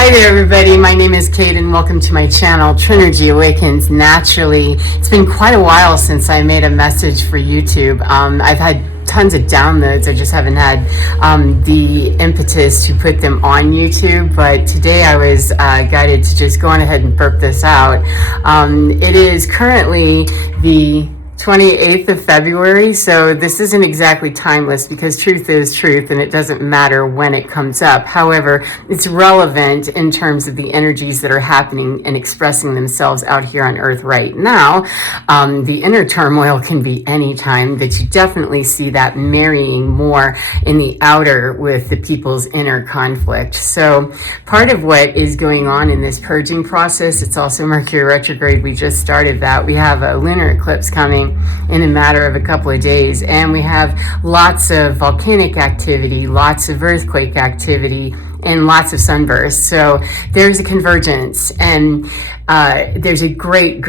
Hi there everybody, my name is Kate and welcome to my channel, Trinergy Awakens Naturally. It's been quite a while since I made a message for YouTube. I've had tons of downloads, I just haven't had the impetus to put them on YouTube, but today I was guided to just go on ahead and burp this out. It is currently the 28th of February, so this isn't exactly timeless because truth is truth and it doesn't matter when it comes up. However, it's relevant in terms of the energies that are happening and expressing themselves out here on Earth right now. The inner turmoil can be any time, but you definitely see that marrying more in the outer with the people's inner conflict. So part of what is going on in this purging process, it's also Mercury retrograde. We just started that. We have a lunar eclipse coming in a matter of a couple of days, and we have lots of volcanic activity, lots of earthquake activity, and lots of sunbursts. So there's a convergence, and there's a great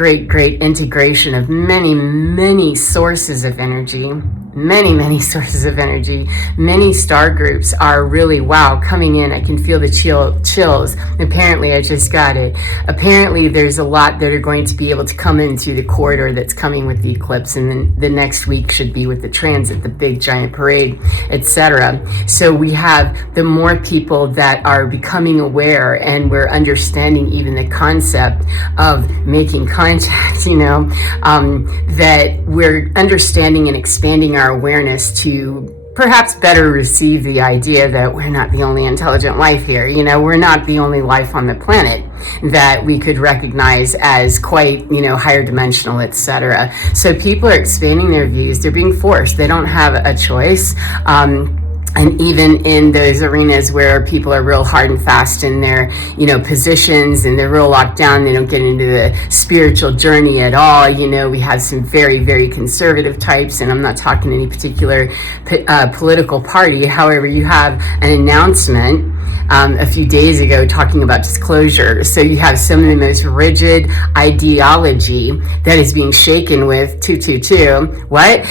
integration of many sources of energy. Many sources of energy. Many star groups are really, wow, coming in. I can feel the chills. Apparently, I just got it. Apparently, there's a lot that are going to be able to come in through the corridor that's coming with the eclipse, and then the next week should be with the transit, the big giant parade, etc. So we have the more people that are becoming aware, and we're understanding even the concept of making contact, that we're understanding and expanding our awareness to perhaps better receive the idea that we're not the only intelligent life here. We're not the only life on the planet that we could recognize as quite, higher dimensional, etc. So people are expanding their views. They're being forced. They don't have a choice. And even in those arenas where people are real hard and fast in their, positions, and they're real locked down, they don't get into the spiritual journey at all. We have some very conservative types, and I'm not talking any particular political party. However, you have an announcement a few days ago talking about disclosure. So you have some of the most rigid ideology that is being shaken with 222. What?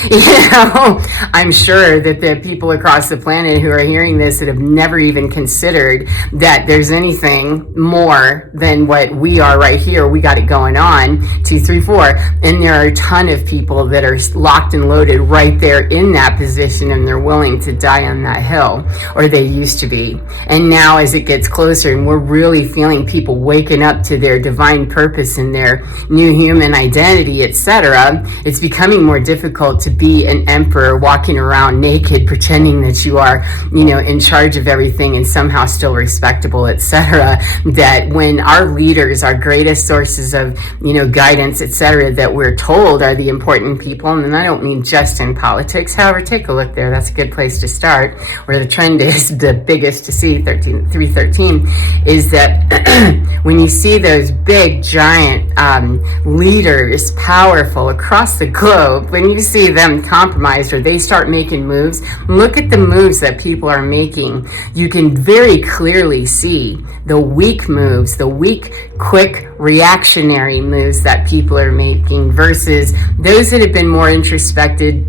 I'm sure that the people across the planet who are hearing this that have never even considered that there's anything more than what we are right here. We got it going on, 2, 3, 4. And there are a ton of people that are locked and loaded right there in that position, and they're willing to die on that hill, or they used to be. And now as it gets closer and we're really feeling people waking up to their divine purpose and their new human identity, etc., it's becoming more difficult to be an emperor walking around naked pretending that you are, in charge of everything and somehow still respectable, etc. That when our leaders, our greatest sources of, guidance, etc., that we're told are the important people, and I don't mean just in politics. However, take a look there. That's a good place to start. Where the trend is the biggest to see, 313, is that when you see those big, giant leaders, powerful across the globe, when you see them compromised or they start making moves, look at the moves that people are making. You can very clearly see the weak moves, the weak, quick, reactionary moves that people are making versus those that have been more introspective,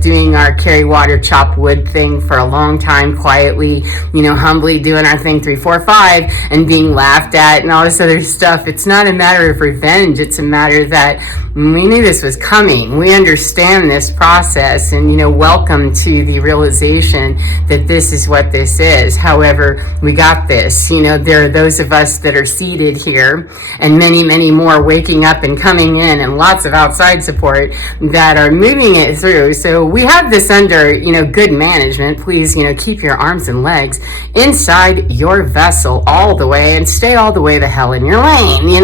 doing our carry water, chop wood thing for a long time, quietly, humbly doing our thing 3, 4, 5, and being laughed at and all this other stuff. It's not a matter of revenge. It's a matter that we knew this was coming. We understand this process, and welcome to the realization that this is what this is. However, we got this. There are those of us that are seated here, and many more waking up and coming in, and lots of outside support that are moving it through. So we have this under, good management. Please, keep your arms and legs inside your vessel all the way, and stay all the way the hell in your lane.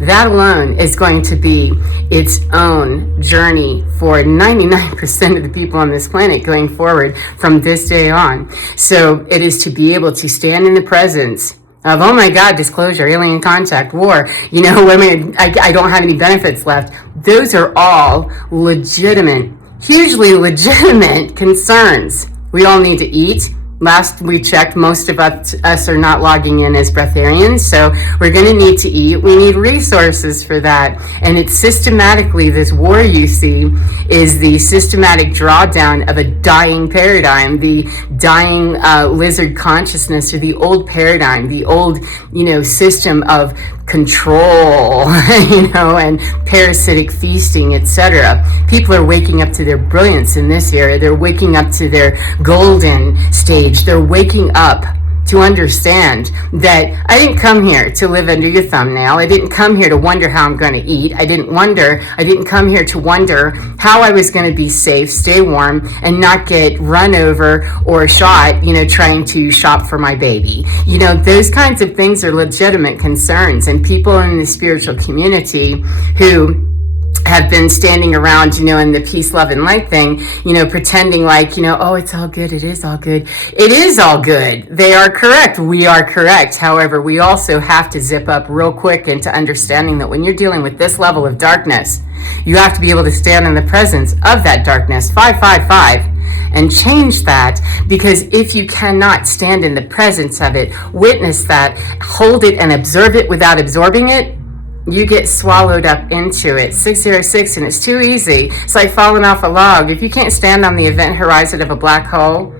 That alone is going to be its own journey for 99% of the people on this planet going forward from this day on. So it is to be able to stand in the presence of, oh my God, disclosure, alien contact, war, women, I don't have any benefits left. Those are all legitimate, hugely legitimate concerns. We all need to eat, Last we checked, most of us are not logging in as breatharians, so we're going to need to eat. We need resources for that. And it's systematically, this war you see is the systematic drawdown of a dying paradigm, the dying lizard consciousness, or the old paradigm, the old, system of control, and parasitic feasting, etc. People are waking up to their brilliance in this area. They're waking up to their golden stage. They're waking up to understand that I didn't come here to live under your thumbnail. I didn't come here to wonder how I'm going to eat. I didn't come here to wonder how I was going to be safe, stay warm, and not get run over or shot, trying to shop for my baby. Those kinds of things are legitimate concerns, and people in the spiritual community who have been standing around, in the peace, love, and light thing, pretending like, oh, it's all good. It is all good. It is all good. They are correct. We are correct. However, we also have to zip up real quick into understanding that when you're dealing with this level of darkness, you have to be able to stand in the presence of that darkness, 555, and change that. Because if you cannot stand in the presence of it, witness that, hold it and observe it without absorbing it, you get swallowed up into it. 606, and it's too easy. It's like falling off a log. If you can't stand on the event horizon of a black hole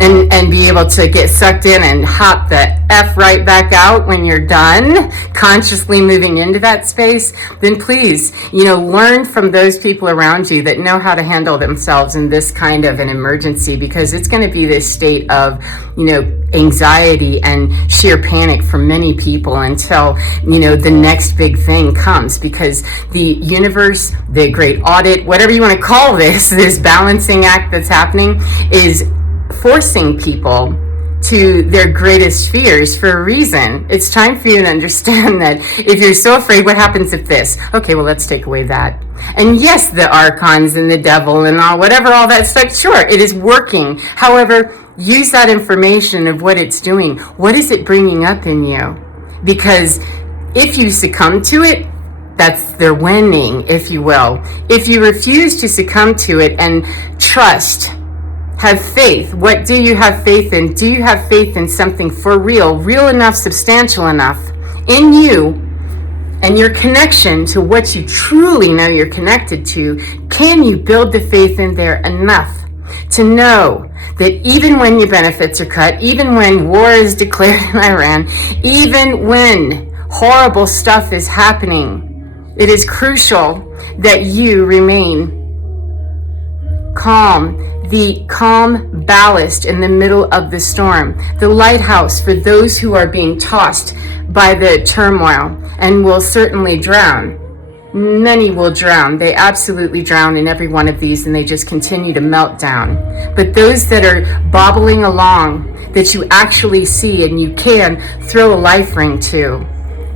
and be able to get sucked in and hop the F right back out when you're done, consciously moving into that space, then please, learn from those people around you that know how to handle themselves in this kind of an emergency, because it's going to be this state of, anxiety and sheer panic for many people until, the next big thing comes, because the universe, the great audit, whatever you want to call this balancing act that's happening, is forcing people to their greatest fears for a reason. It's time for you to understand that if you're so afraid, what happens if this? Okay, well, let's take away that. And yes, the archons and the devil and all that stuff, sure, it is working. However, use that information of what it's doing. What is it bringing up in you? Because if you succumb to it, that's their winning, if you will. If you refuse to succumb to it and trust, have faith. What do you have faith in? Do you have faith in something for real enough, substantial enough in you and your connection to what you truly know you're connected to? Can you build the faith in there enough to know that even when your benefits are cut, even when war is declared in Iran, even when horrible stuff is happening, it is crucial that you remain calm, the calm ballast in the middle of the storm, the lighthouse for those who are being tossed by the turmoil and will certainly drown. Many will drown. They absolutely drown in every one of these, and they just continue to melt down. But those that are bobbling along, that you actually see and you can throw a life ring to,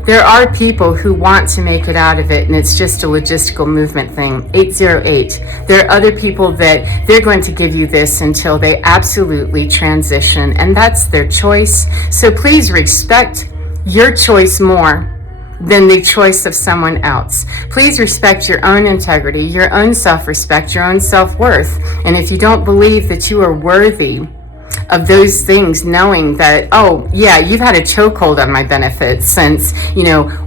there are people who want to make it out of it, and it's just a logistical movement thing. 808. There are other people that they're going to give you this until they absolutely transition, and that's their choice. So please respect your choice more than the choice of someone else. Please respect your own integrity, your own self-respect, your own self-worth. And if you don't believe that you are worthy of those things, knowing that, oh yeah, you've had a chokehold on my benefits since,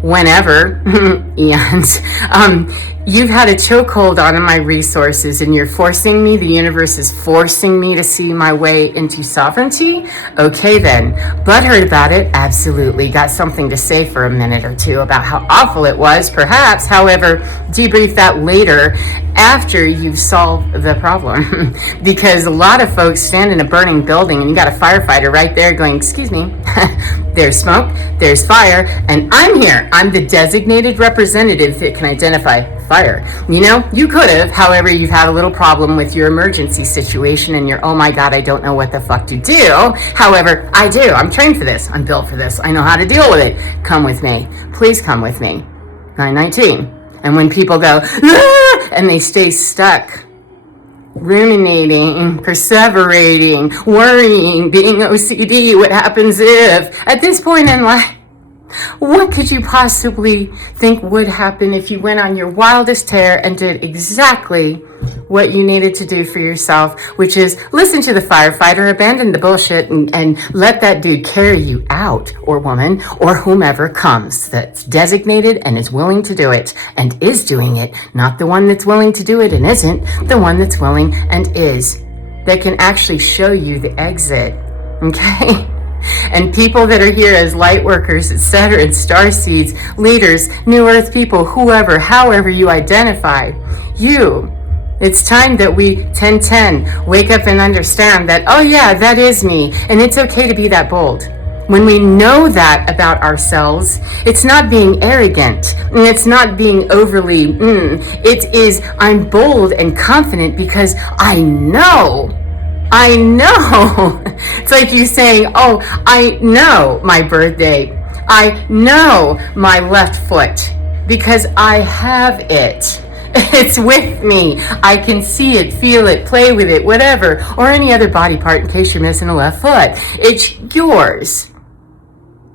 whenever, eons, you've had a chokehold on my resources, and you're forcing me, the universe is forcing me to see my way into sovereignty. Okay then, butthurt about it, absolutely. Got something to say for a minute or two about how awful it was, perhaps. However, debrief that later after you've solved the problem. Because a lot of folks stand in a burning building and you got a firefighter right there going, excuse me, there's smoke, there's fire, and I'm here. I'm the designated representative that can identify fire. You could have, however, you've had a little problem with your emergency situation and you're, oh my God, I don't know what the fuck to do. However, I do. I'm trained for this. I'm built for this. I know how to deal with it. Come with me. Please come with me. 919. And when people go, ah, and they stay stuck, ruminating, perseverating, worrying, being OCD, what happens if, at this point in life, What could you possibly think would happen if you went on your wildest tear and did exactly what you needed to do for yourself, which is listen to the firefighter, abandon the bullshit, and let that dude carry you out, or woman, or whomever comes that's designated and is willing to do it and is doing it, not the one that's willing to do it and isn't, the one that's willing and is, that can actually show you the exit, okay? And people that are here as light workers, etc., and star seeds, leaders, new earth people, whoever, however you identify, it's time that we 1010 wake up and understand that, oh yeah, that is me, and it's okay to be that bold. When we know that about ourselves, it's not being arrogant, and it's not being overly, it is, I'm bold and confident because I know. It's like you saying, oh, I know my birthday. I know my left foot because I have it. It's with me. I can see it, feel it, play with it, whatever, or any other body part in case you're missing a left foot. It's yours.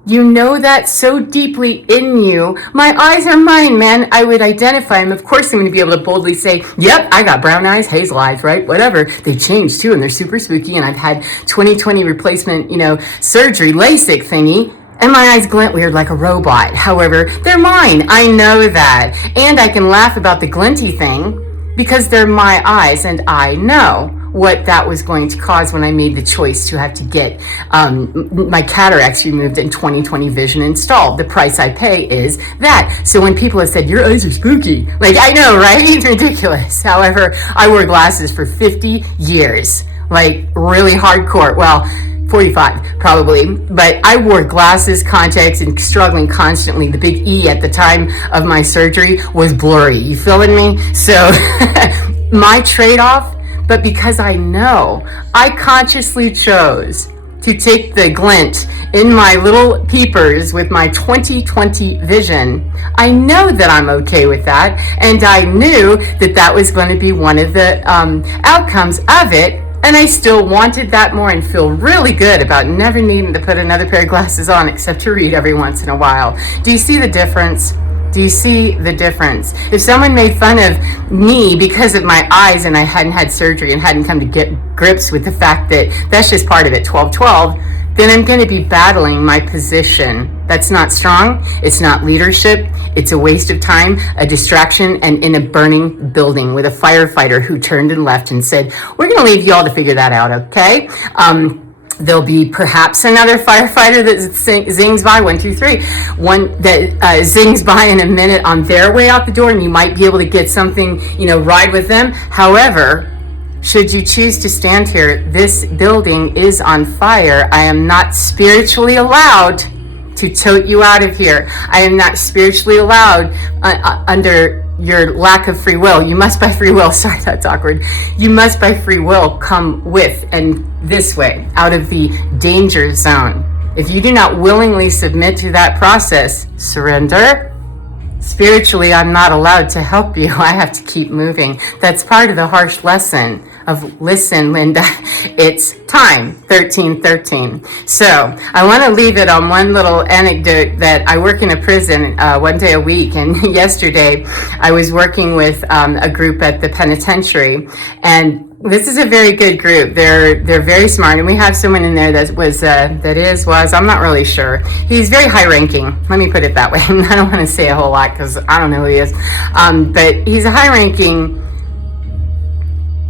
You know that so deeply in you. My eyes are mine, man. I would identify them. Of course, I'm going to be able to boldly say, yep, I got brown eyes, hazel eyes, right? Whatever. They changed too, and they're super spooky. And I've had 20/20 replacement, surgery, LASIK thingy. And my eyes glint weird like a robot. However, they're mine. I know that. And I can laugh about the glinty thing because they're my eyes, and I know what that was going to cause when I made the choice to have to get my cataracts removed and 20/20 vision installed. The price I pay is that. So when people have said, your eyes are spooky, like, I know, right? It's ridiculous. However, I wore glasses for 50 years, like really hardcore. Well, 45 probably, but I wore glasses, contacts, and struggling constantly. The big E at the time of my surgery was blurry. You feeling me? So my trade-off, but because I know, I consciously chose to take the glint in my little peepers with my 20/20 vision. I know that I'm okay with that, and I knew that that was going to be one of the outcomes of it, and I still wanted that more and feel really good about never needing to put another pair of glasses on except to read every once in a while. Do you see the difference? Do you see the difference? If someone made fun of me because of my eyes and I hadn't had surgery and hadn't come to get grips with the fact that that's just part of it, 12/12, then I'm going to be battling my position. That's not strong. It's not leadership. It's a waste of time, a distraction, and in a burning building with a firefighter who turned and left and said, we're going to leave you all to figure that out, okay? There'll be perhaps another firefighter that zings by, 1, 2, 3, one that zings by in a minute on their way out the door, and you might be able to get something, ride with them. However, should you choose to stand here, this building is on fire. I am not spiritually allowed to tote you out of here. I am not spiritually allowed under your lack of free will. You must by free will, sorry, that's awkward. You must by free will come with and this way, out of the danger zone. If you do not willingly submit to that process, surrender, spiritually, I'm not allowed to help you. I have to keep moving. That's part of the harsh lesson of, listen, Linda, it's time, 1313. So I want to leave it on one little anecdote that I work in a prison 1 day a week. And yesterday I was working with a group at the penitentiary, and this is a very good group. They're very smart, and we have someone in there that was I'm not really sure. He's very high ranking. Let me put it that way. I don't want to say a whole lot because I don't know who he is, but he's a high ranking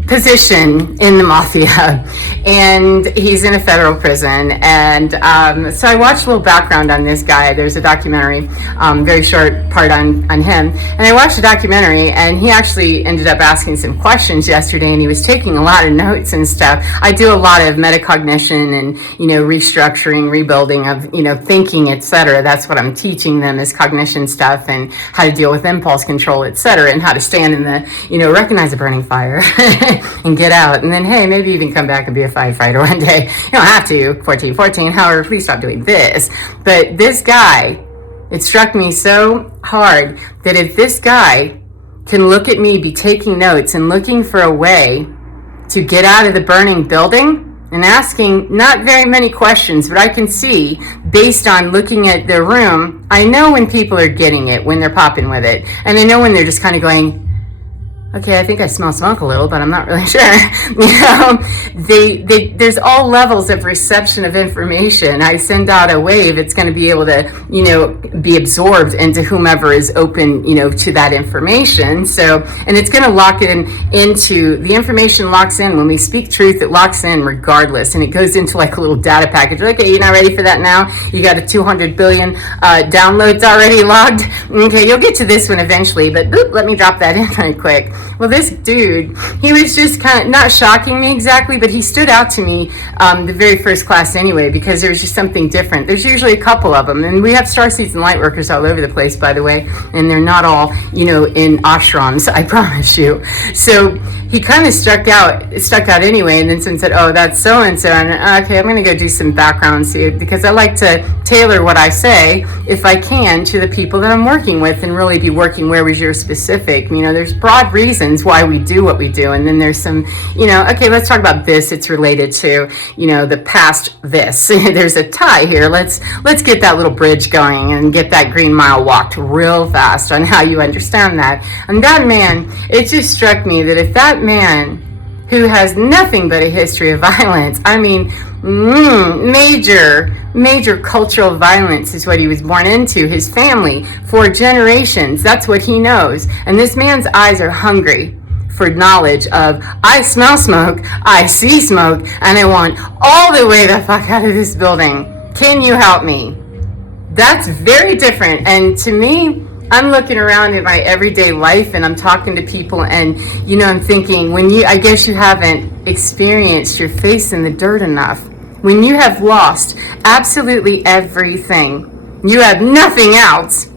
position in the mafia, and he's in a federal prison. And so I watched a little background on this guy. There's a documentary, very short part on him, and I watched the documentary, and he actually ended up asking some questions yesterday, and he was taking a lot of notes and stuff. I do a lot of metacognition and restructuring, rebuilding of thinking, etc. That's what I'm teaching them, is cognition stuff and how to deal with impulse control, etc., and how to stand in the recognize a burning fire and get out, and then, hey, maybe even come back and be a firefighter one day. You don't have to, 1414, however, please stop doing this. But this guy, it struck me so hard that if this guy can look at me, be taking notes and looking for a way to get out of the burning building, and asking not very many questions, but I can see based on looking at their room, I know when people are getting it, when they're popping with it. And I know when they're just kind of going, okay, I think I smell smoke a little, but I'm not really sure. There's all levels of reception of information. I send out a wave, it's going to be able to, be absorbed into whomever is open, to that information. So, and it's going to lock into the information locks in. When we speak truth, it locks in regardless. And it goes into like a little data package. Okay, you're not ready for that now? You got a 200 billion downloads already logged. Okay, you'll get to this one eventually, but boop, let me drop that in right quick. Well, this dude, he was just kind of not shocking me exactly, but he stood out to me the very first class anyway, because there's just something different. There's usually a couple of them, and we have starseeds and light workers all over the place, by the way, and they're not all, in ashrams, I promise you. So he kind of stuck out anyway, and then someone said, oh, that's so-and-so, and okay, I'm going to go do some background, see, because I like to tailor what I say, if I can, to the people that I'm working with, and really be working where was your specific. There's broad reasons why we do what we do, and then there's some, okay, let's talk about this. It's related to, the past this. There's a tie here. Let's get that little bridge going and get that green mile walked real fast on how you understand that. And that man, it just struck me that if that man who has nothing but a history of violence, I mean, major cultural violence is what he was born into, his family, for generations, that's what he knows. And this man's eyes are hungry for knowledge of, I smell smoke, I see smoke, and I want all the way the fuck out of this building. Can you help me? That's very different. And to me, I'm looking around at my everyday life and I'm talking to people, and I'm thinking, I guess you haven't experienced your face in the dirt enough. When you have lost absolutely everything, you have nothing else.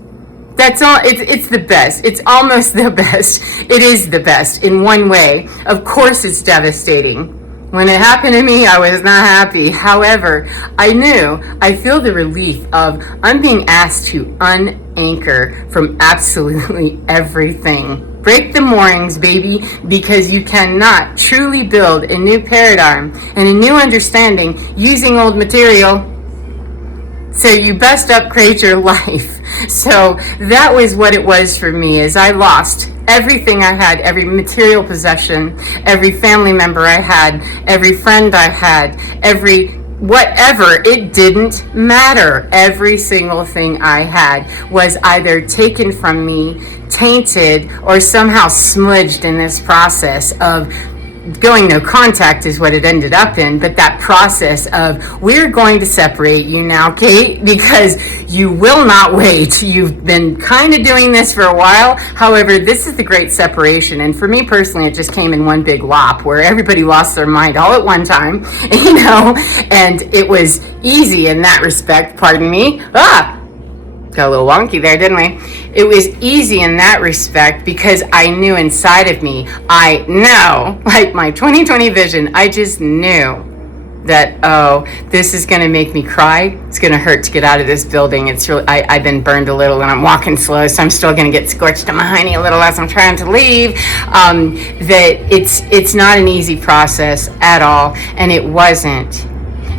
That's all. It's the best. It's almost the best. It is the best in one way. Of course it's devastating. When it happened to me, I was not happy. However, I feel the relief of I'm being asked to unanchor from absolutely everything. Break the moorings, baby, because you cannot truly build a new paradigm and a new understanding using old material. So you best upgrade your life. So that was what it was for me, is I lost everything I had, every material possession, every family member I had, every friend I had, every whatever, it didn't matter. Every single thing I had was either taken from me, tainted, or somehow smudged in this process of going no contact is what it ended up in. But that process of, we're going to separate you now, Kate, because you will not wait. You've been kind of doing this for a while. However, this is the great separation. And for me personally, it just came in one big lop where everybody lost their mind all at one time, and it was easy in that respect. Pardon me. Got a little wonky there, didn't we? It was easy in that respect because I knew inside of me, like my 2020 vision, I just knew that, this is going to make me cry. It's going to hurt to get out of this building. It's really, I've been burned a little and I'm walking slow, so I'm still going to get scorched on my hiney a little as I'm trying to leave. That it's not an easy process at all, and it wasn't.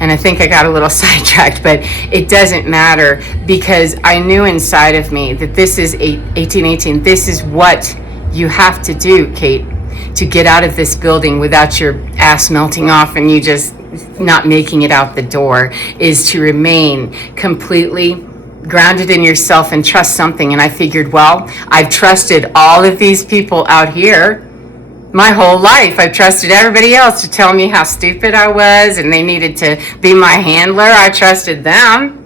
And I think I got a little sidetracked, but it doesn't matter because I knew inside of me that this is 1818. This is what you have to do, Kate, to get out of this building without your ass melting off and you just not making it out the door, is to remain completely grounded in yourself and trust something. And I figured, well, I've trusted all of these people out here my whole life. I've trusted everybody else to tell me how stupid I was and they needed to be my handler. I trusted them.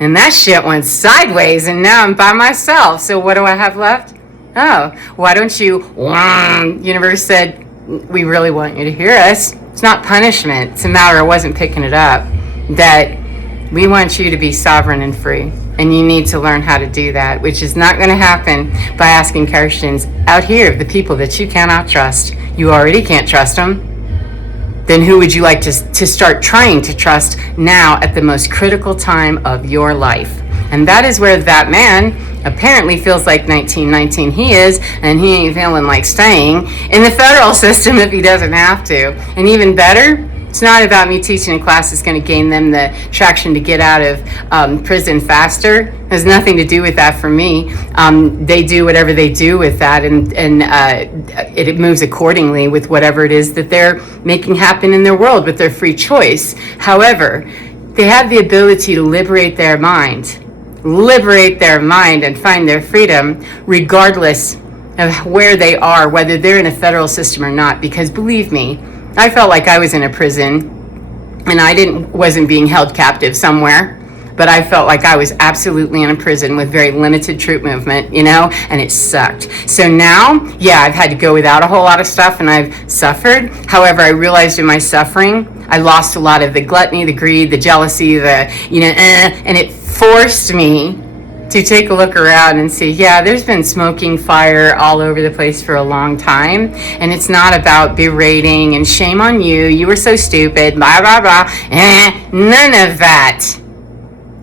And that shit went sideways and now I'm by myself. So what do I have left? Oh, why don't you, universe said, we really want you to hear us. It's not punishment. It's a matter I wasn't picking it up. That we want you to be sovereign and free. And you need to learn how to do that, which is not going to happen by asking questions out here, the people that you cannot trust. You already can't trust them. Then who would you like to start trying to trust now at the most critical time of your life? And that is where that man apparently feels like 1919 he is, and he ain't feeling like staying in the federal system if he doesn't have to. And even better, It's not about me teaching a class that's going to gain them the traction to get out of prison faster. It has nothing to do with that for me. They do whatever they do with that, and it moves accordingly with whatever it is that they're making happen in their world with their free choice. However, they have the ability to liberate their mind and find their freedom regardless of where they are, whether they're in a federal system or not. Because believe me, I felt like I was in a prison, and I wasn't being held captive somewhere, but I felt like I was absolutely in a prison with very limited troop movement, and it sucked. So now, yeah, I've had to go without a whole lot of stuff, and I've suffered. However, I realized in my suffering, I lost a lot of the gluttony, the greed, the jealousy, and it forced me to take a look around and see, yeah, there's been smoking fire all over the place for a long time. And it's not about berating and shame on you. You were so stupid, blah, blah, blah. None of that.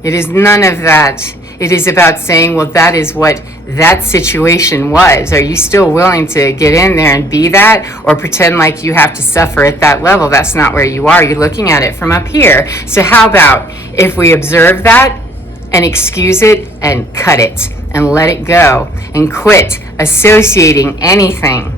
It is none of that. It is about saying, well, that is what that situation was. Are you still willing to get in there and be that, or pretend like you have to suffer at that level? That's not where you are. You're looking at it from up here. So how about if we observe that and excuse it and cut it and let it go and quit associating anything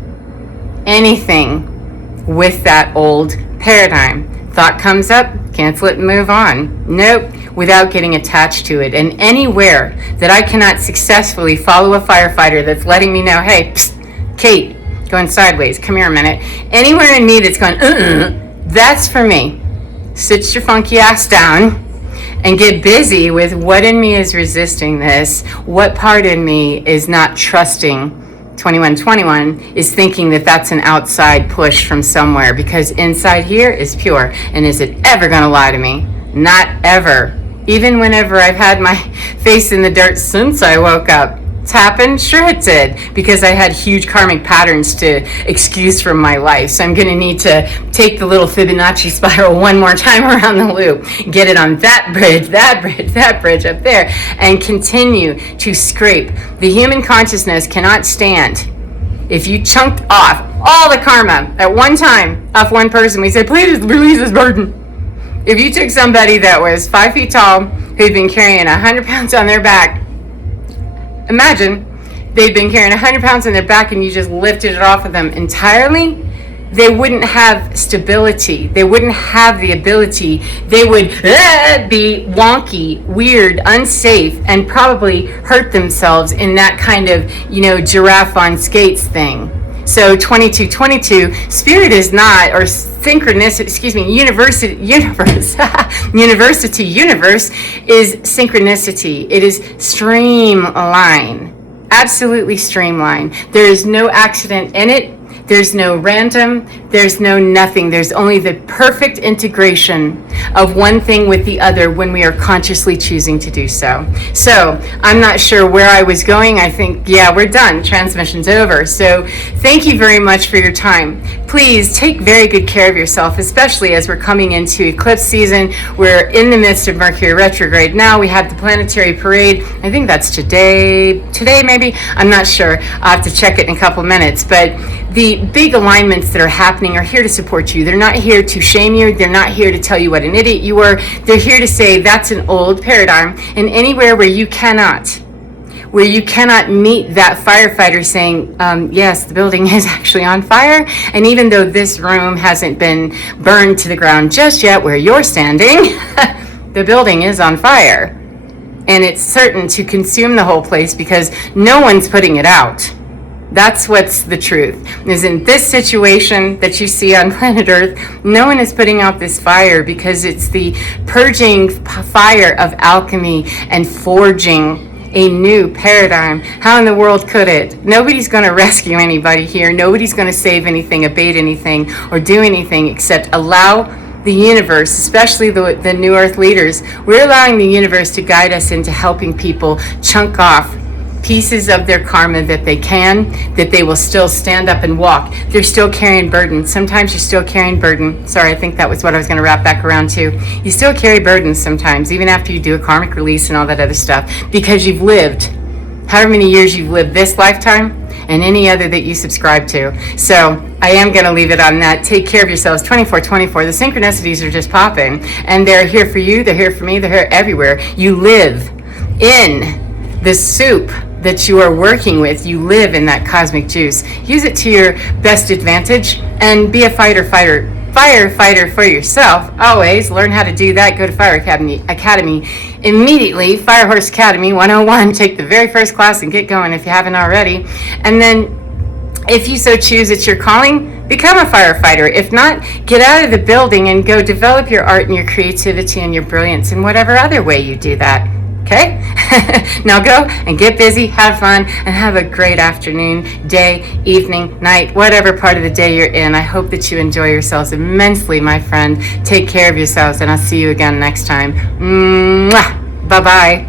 with that old paradigm. Thought comes up, cancel it and move on. Nope, without getting attached to it. And anywhere that I cannot successfully follow a firefighter that's letting me know, hey, psst, Kate, going sideways, come here a minute. Anywhere in me that's going, that's for me. Sit your funky ass down and get busy with what in me is resisting this, what part in me is not trusting 2121, is thinking that that's an outside push from somewhere, because inside here is pure. And is it ever going to lie to me? Not ever. Even whenever I've had my face in the dirt since I woke up. It's happened? Sure it did, because I had huge karmic patterns to excuse from my life. So I'm going to need to take the little Fibonacci spiral one more time around the loop, get it on that bridge up there, and continue to scrape. The human consciousness cannot stand if you chunked off all the karma at one time off one person. We said, please release this burden. If you took somebody that was 5 feet tall, who'd been carrying 100 pounds on their back, imagine they'd been carrying 100 pounds on their back and you just lifted it off of them entirely, they wouldn't have stability. They wouldn't have the ability. They would be wonky, weird, unsafe, and probably hurt themselves in that kind of, giraffe on skates thing. So 2222, spirit is not, or synchronicity, universe is synchronicity. It is streamline, absolutely streamline. There is no accident in it. There's no random, there's no nothing. There's only the perfect integration of one thing with the other when we are consciously choosing to do so. So I'm not sure where I was going. I think, yeah, we're done. Transmission's over. So thank you very much for your time. Please take very good care of yourself, especially as we're coming into eclipse season. We're in the midst of Mercury retrograde now. We have the planetary parade. I think that's today maybe. I'm not sure. I'll have to check it in a couple minutes. But the big alignments that are happening are here to support you. They're not here to shame you. They're not here to tell you what an idiot you were. They're here to say that's an old paradigm. And anywhere where you cannot meet that firefighter saying, yes, the building is actually on fire. And even though this room hasn't been burned to the ground just yet where you're standing, the building is on fire. And it's certain to consume the whole place because no one's putting it out. That's what's the truth, is in this situation that you see on planet Earth, no one is putting out this fire because it's the purging fire of alchemy and forging a new paradigm. How in the world could it? Nobody's going to rescue anybody here. Nobody's going to save anything, abate anything, or do anything except allow the universe, especially the New Earth leaders. We're allowing the universe to guide us into helping people chunk off pieces of their karma that they will still stand up and walk. They're still carrying burden. Sometimes you're still carrying burden. Sorry, I think that was what I was going to wrap back around to. You still carry burdens sometimes, even after you do a karmic release and all that other stuff, because you've lived, however many years you've lived this lifetime, and any other that you subscribe to. So I am going to leave it on that. Take care of yourselves 24/24. The synchronicities are just popping, and they're here for you, they're here for me, they're here everywhere. You live in the soup that you are working with. You live in that cosmic juice. Use it to your best advantage and be a firefighter for yourself. Always learn how to do that. Go to Fire Academy immediately. Fire Horse Academy 101. Take the very first class and get going if you haven't already. And then if you so choose, it's your calling, become a firefighter. If not, get out of the building and go develop your art and your creativity and your brilliance in whatever other way you do that. Okay? Now go and get busy, have fun, and have a great afternoon, day, evening, night, whatever part of the day you're in. I hope that you enjoy yourselves immensely, my friend. Take care of yourselves, and I'll see you again next time. Mwah! Bye-bye.